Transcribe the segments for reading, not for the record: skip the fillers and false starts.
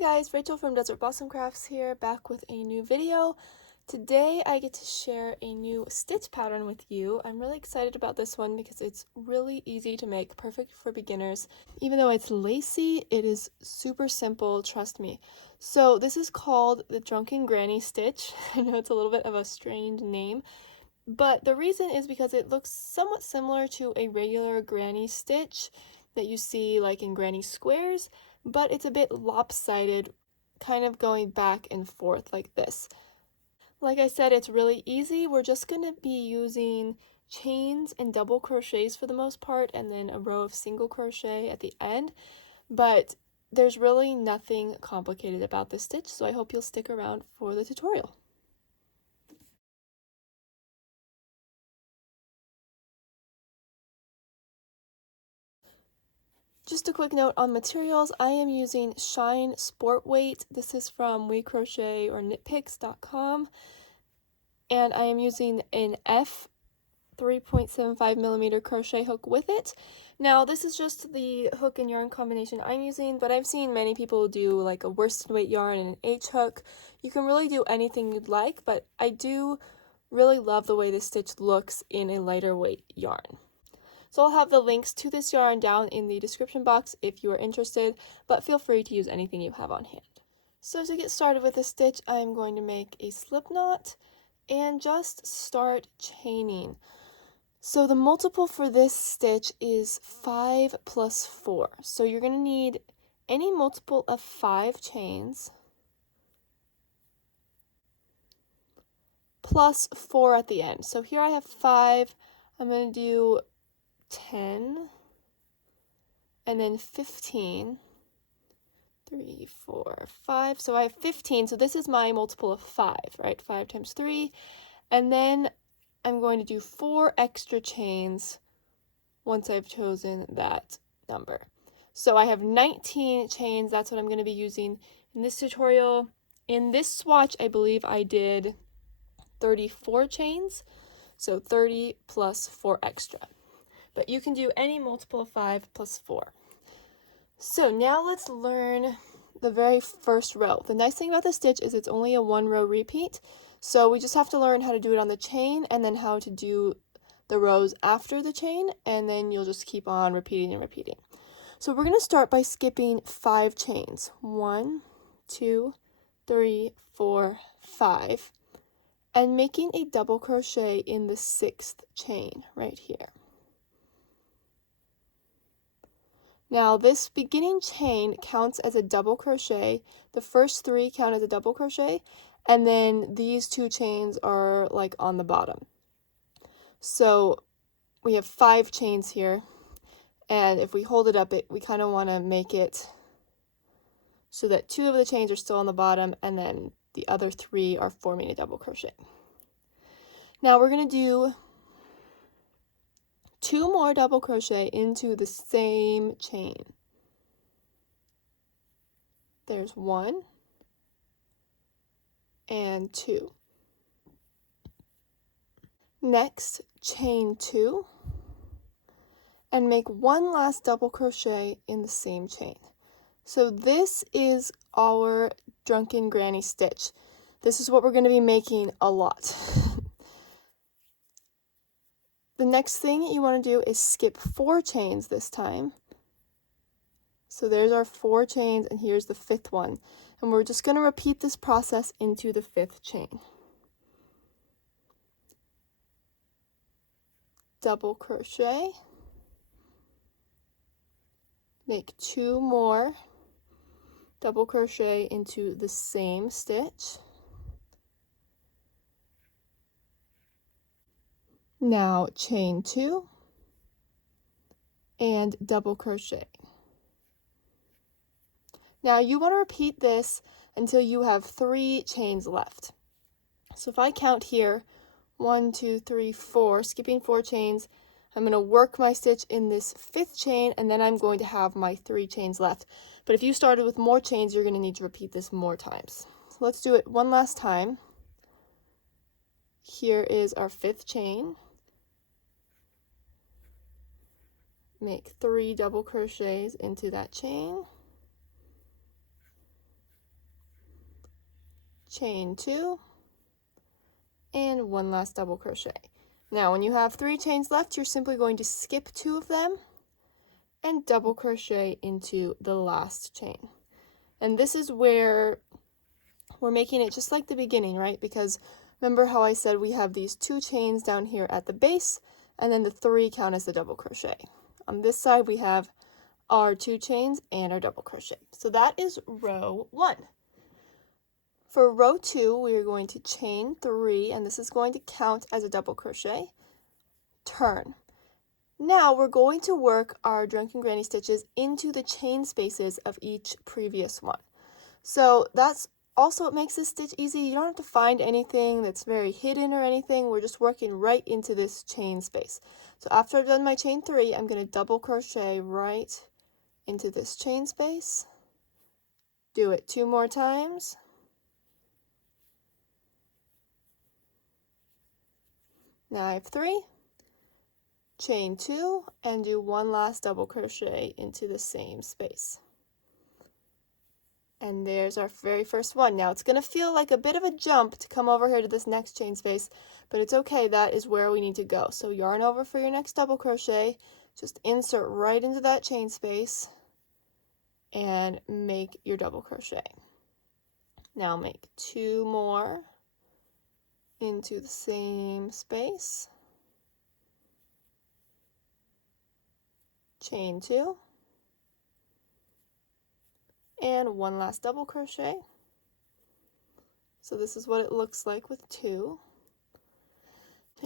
guys, Rachel from Desert Blossom Crafts here, back with a new video. Today I get to share a new stitch pattern with you. I'm really excited about this one because it's really easy to make, perfect for beginners. Even though it's lacy, it is super simple, trust me. So this is called the Drunken Granny Stitch. I know it's a little bit of a strange name, but the reason is because it looks somewhat similar to a regular granny stitch that you see like in granny squares, but it's a bit lopsided, kind of going back and forth like this. Like I said, it's really easy. We're just going to be using chains and double crochets for the most part, and then a row of single crochet at the end, but there's really nothing complicated about this stitch, so I hope you'll stick around for the tutorial. Just a quick note on materials, I am using Shine Sport Weight. This is from WeCrochet or knitpicks.com, and I am using an F 3.75 millimeter crochet hook with it. Now this is just the hook and yarn combination I'm using, but I've seen many people do like a worsted weight yarn and an H hook. You can really do anything you'd like, but I do really love the way this stitch looks in a lighter weight yarn. So I'll have the links to this yarn down in the description box if you are interested, but feel free to use anything you have on hand. So to get started with this stitch, I'm going to make a slip knot and just start chaining. So the multiple for this stitch is 5 plus 4. So you're going to need any multiple of 5 chains plus 4 at the end. So here I have 5. I'm going to do 10 and then 15, 3, 4, 5. So I have 15. So this is my multiple of 5, right? 5 times 3. And then I'm going to do 4 extra chains once I've chosen that number. So I have 19 chains. That's what I'm going to be using in this tutorial. In this swatch, I believe I did 34 chains. So 30 plus 4 extra. But you can do any multiple of 5 plus 4. So now let's learn the very first row. The nice thing about the stitch is it's only a 1 row repeat, so we just have to learn how to do it on the chain and then how to do the rows after the chain, and then you'll just keep on repeating and repeating. So we're going to start by skipping 5 chains. 1, 2, 3, 4, 5, and making a double crochet in the 6th chain right here. Now this beginning chain counts as a double crochet. The first 3 count as a double crochet, and then these 2 chains are like on the bottom. So we have 5 chains here, and if we hold it up, we kind of want to make it so that 2 of the chains are still on the bottom, and then the other 3 are forming a double crochet. Now we're going to do 2 more double crochet into the same chain. There's 1 and 2. Next, chain 2 and make 1 last double crochet in the same chain. So this is our Drunken Granny stitch. This is what we're going to be making a lot. The next thing you want to do is skip 4 chains this time. So there's our 4 chains, and here's the 5th one. And we're just going to repeat this process into the 5th chain. Double crochet. Make 2 more double crochet into the same stitch. Now chain 2 and double crochet. Now you want to repeat this until you have 3 chains left. So if I count here, 1, 2, 3, 4, skipping 4 chains, I'm going to work my stitch in this 5th chain, and then I'm going to have my 3 chains left. But if you started with more chains, you're going to need to repeat this more times. So let's do it one last time. Here is our 5th chain. Make 3 double crochets into that chain. chain 2, and 1 last double crochet. Now when you have 3 chains left, you're simply going to skip 2 of them and double crochet into the last chain. And this is where we're making it just like the beginning, right? Because remember how I said we have these 2 chains down here at the base, and then the 3 count as the double crochet. On this side we have our 2 chains and our double crochet. So that is row 1. For row 2, we are going to chain 3, and this is going to count as a double crochet, turn. Now we're going to work our Drunken Granny stitches into the chain spaces of each previous one. So that's also what makes this stitch easy. You don't have to find anything that's very hidden or anything. We're just working right into this chain space. So after I've done my chain 3, I'm going to double crochet right into this chain space. Do it 2 more times. Now I have 3, chain 2, and do 1 last double crochet into the same space. And there's our very first one. Now it's going to feel like a bit of a jump to come over here to this next chain space, but it's okay, that is where we need to go. So yarn over for your next double crochet, just insert right into that chain space and make your double crochet. Now make 2 more into the same space, chain 2, and 1 last double crochet. So this is what it looks like with 2.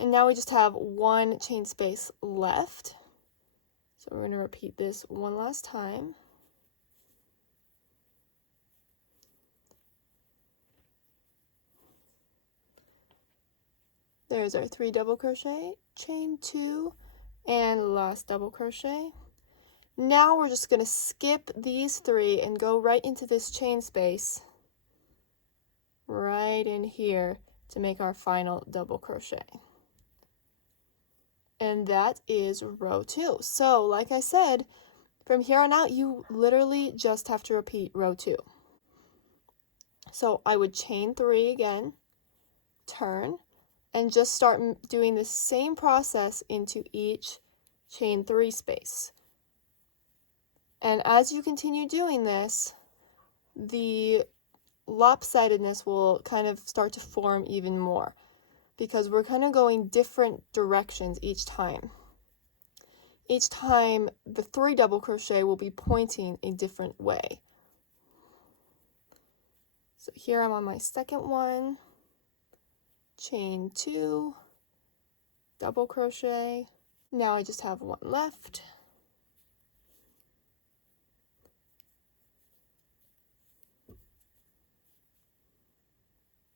And now we just have 1 chain space left. So we're going to repeat this 1 last time. There's our 3 double crochet, chain 2, and last double crochet. Now we're just going to skip these 3 and go right into this chain space right in here to make our final double crochet. And that is row 2. So like I said, from here on out you literally just have to repeat row 2. So I would chain 3 again, turn, and just start doing the same process into each chain 3 space. And as you continue doing this, the lopsidedness will kind of start to form even more, because we're kind of going different directions each time. Each time the 3 double crochet will be pointing a different way. So here I'm on my second one, chain 2, double crochet. Now I just have 1 left.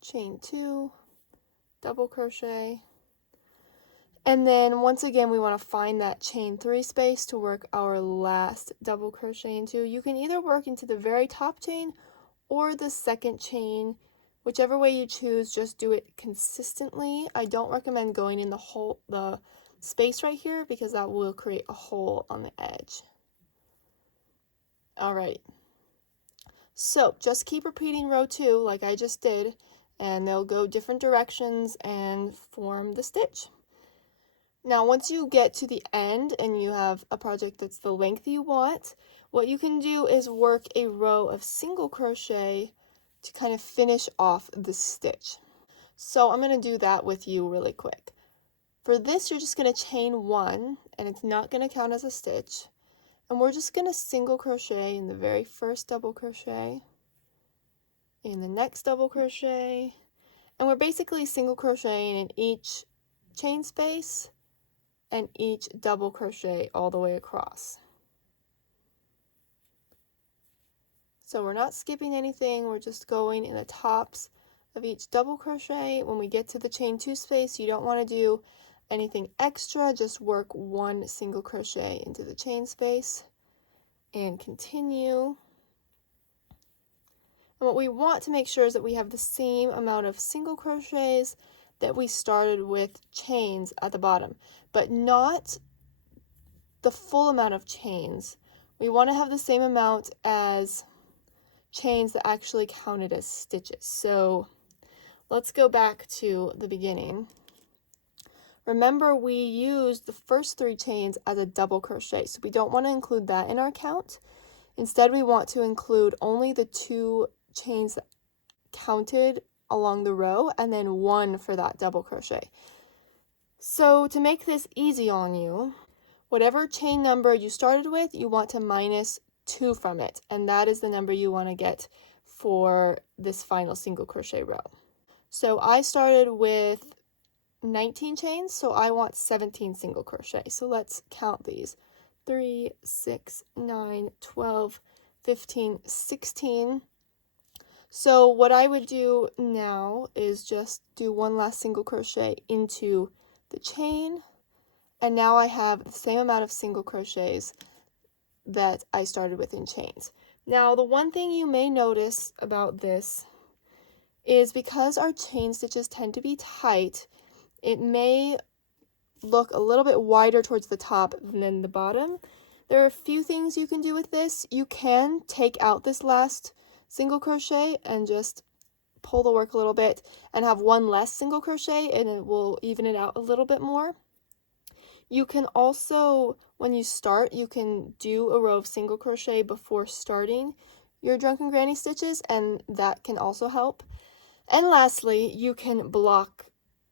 Chain 2, double crochet. And then once again we want to find that chain 3 space to work our last double crochet into. You can either work into the very top chain or the second chain, whichever way you choose. Just do it consistently. I don't recommend going in the space right here, because that will create a hole on the edge. All right, so just keep repeating row 2 like I just did, and they'll go different directions and form the stitch. Now once you get to the end and you have a project that's the length you want, what you can do is work a row of single crochet to kind of finish off the stitch. So I'm going to do that with you really quick. For this you're just going to chain 1, and it's not going to count as a stitch, and we're just going to single crochet in the very first double crochet, in the next double crochet, and we're basically single crocheting in each chain space and each double crochet all the way across. So we're not skipping anything, we're just going in the tops of each double crochet. When we get to the chain 2 space, you don't want to do anything extra, just work 1 single crochet into the chain space and continue. And what we want to make sure is that we have the same amount of single crochets that we started with chains at the bottom, but not the full amount of chains. We want to have the same amount as chains that actually counted as stitches. So let's go back to the beginning. Remember, we used the first 3 chains as a double crochet, so we don't want to include that in our count. Instead, we want to include only the 2 chains that counted along the row and then 1 for that double crochet. So to make this easy on you, whatever chain number you started with, you want to minus 2 from it, and that is the number you want to get for this final single crochet row. So I started with 19 chains, so I want 17 single crochet. So let's count these. 3, 6, 9, 12, 15, 16. So what I would do now is just do 1 last single crochet into the chain, and now I have the same amount of single crochets that I started with in chains. Now, the one thing you may notice about this is because our chain stitches tend to be tight, it may look a little bit wider towards the top than the bottom. There are a few things you can do with this. You can take out this last single crochet and just pull the work a little bit and have 1 less single crochet, and it will even it out a little bit more. You can also, when you start, you can do a row of single crochet before starting your Drunken Granny stitches, and that can also help. And lastly, you can block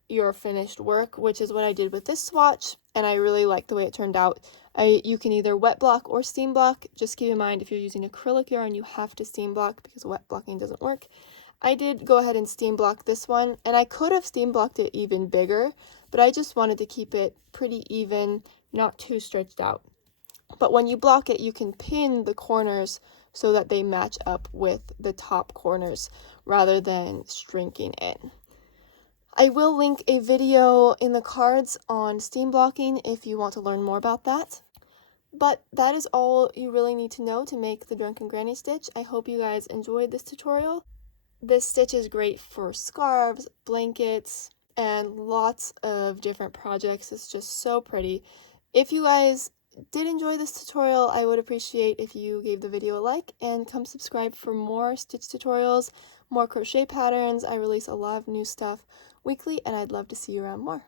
your finished work, which is what I did with this swatch, and I really like the way it turned out. You can either wet block or steam block. Just keep in mind, if you're using acrylic yarn, you have to steam block because wet blocking doesn't work. I did go ahead and steam block this one, and I could have steam blocked it even bigger, but I just wanted to keep it pretty even, not too stretched out. But when you block it, you can pin the corners so that they match up with the top corners rather than shrinking in. I will link a video in the cards on steam blocking if you want to learn more about that. But that is all you really need to know to make the Drunken Granny stitch. I hope you guys enjoyed this tutorial. This stitch is great for scarves, blankets, and lots of different projects. It's just so pretty. If you guys did enjoy this tutorial, I would appreciate if you gave the video a like and come subscribe for more stitch tutorials, more crochet patterns. I release a lot of new stuff weekly, and I'd love to see you around more.